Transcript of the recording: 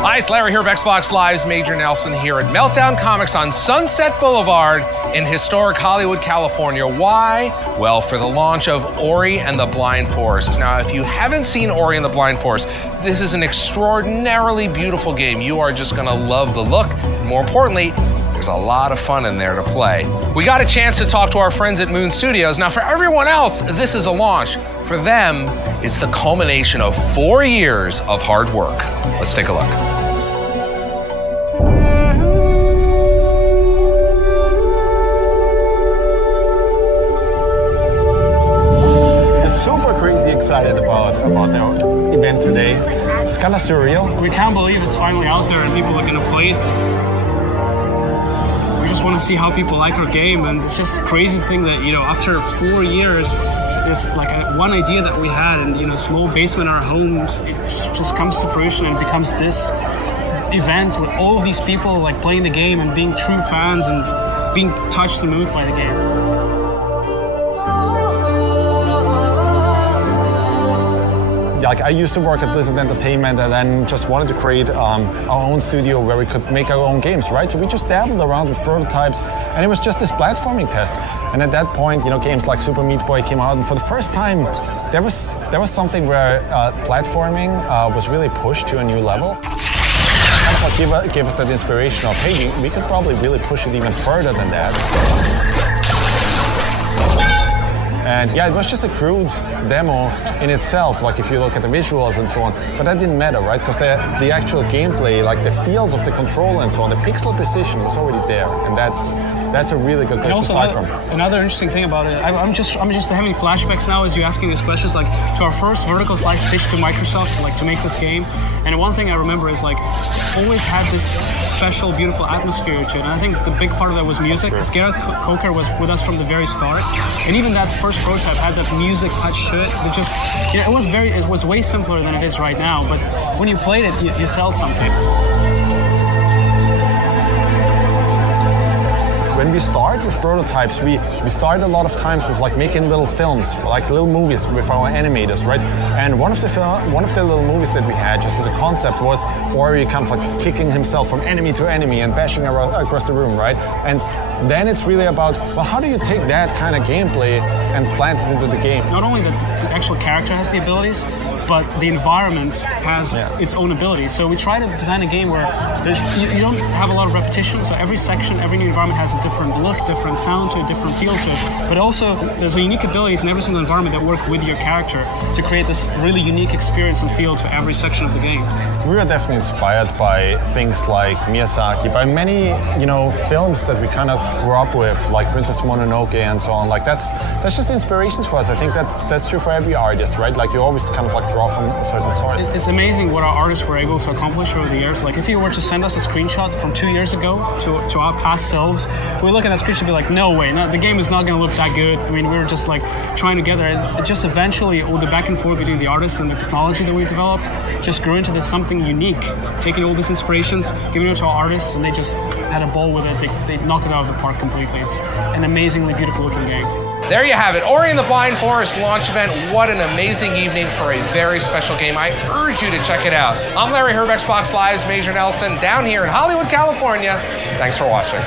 Hi, it's Larry here of Xbox Live's Major Nelson here at Meltdown Comics on Sunset Boulevard in historic Hollywood, California. Why? Well, for the launch of Ori and the Blind Forest. Now, if you haven't seen Ori and the Blind Forest, this is an extraordinarily beautiful game. You are just gonna love the look, and more importantly, there's a lot of fun in there to play. We got a chance to talk to our friends at Moon Studios. Now, for everyone else, this is a launch. For them, it's the culmination of 4 years of hard work. Let's take a look. Super crazy excited about the event today. It's kind of surreal. We can't believe it's finally out there and people are going to play it. We just want to see how people like our game, and it's just a crazy thing that, you know, after 4 years, it's like one idea that we had in, you know, small basement in our homes, it just comes to fruition and becomes this event with all of these people like playing the game and being true fans and being touched and moved by the game. Like, I used to work at Blizzard Entertainment and then just wanted to create our own studio where we could make our own games, right? So we just dabbled around with prototypes, and it was just this platforming test. And at that point, you know, games like Super Meat Boy came out, and for the first time, there was something where platforming was really pushed to a new level. Kind of like gave us that inspiration of, hey, we could probably really push it even further than that. And yeah, it was just a crude demo in itself, like if you look at the visuals and so on, but that didn't matter, right? Because the actual gameplay, like the feels of the control and so on, the pixel precision was already there, and that's a really good place to start from. Another interesting thing about it, I'm just having flashbacks now as you're asking these questions, like to our first vertical slice pitch to Microsoft, like to make this game. And one thing I remember is like always had this special, beautiful atmosphere to it. And I think the big part of that was music. Because Gareth Coker was with us from the very start, and even that first prototype had that music touch to it. It just, you know, it was way simpler than it is right now. But when you played it, you felt something. When we start with prototypes, we start a lot of times with like making little films, like little movies with our animators, right? And one of the little movies that we had just as a concept was Ori kind of like kicking himself from enemy to enemy and bashing across the room, right? And then it's really about, well, how do you take that kind of gameplay and plant it into the game? Not only that the actual character has the abilities, but the environment has its own abilities. So we try to design a game where you don't have a lot of repetition, so every section, every new environment has a different look, different sound to it, different feel to it. But also, there's unique abilities in every single environment that work with your character to create this really unique experience and feel to every section of the game. We were definitely inspired by things like Miyazaki, by many, you know, films that we kind of grew up with, like Princess Mononoke and so on. Like that's just inspirations for us. I think that's true for every artist, right? Like you always kind of like draw from a certain source. It's amazing what our artists were able to accomplish over the years. Like if you were to send us a screenshot from 2 years ago to our past selves, we look at that screenshot and be like, no way, no, the game is not going to look that good. I mean, we were just like trying together. It just eventually, all the back and forth between the artists and the technology that we developed just grew into this something unique. Taking all these inspirations, giving it to our artists, and they just had a ball with it. They knocked it out of the park completely. It's an amazingly beautiful looking game. There you have it, Ori and the Blind Forest launch event. What an amazing evening for a very special game. I urge you to check it out. I'm Larry here of Xbox Live's Major Nelson down here in Hollywood, California. Thanks for watching.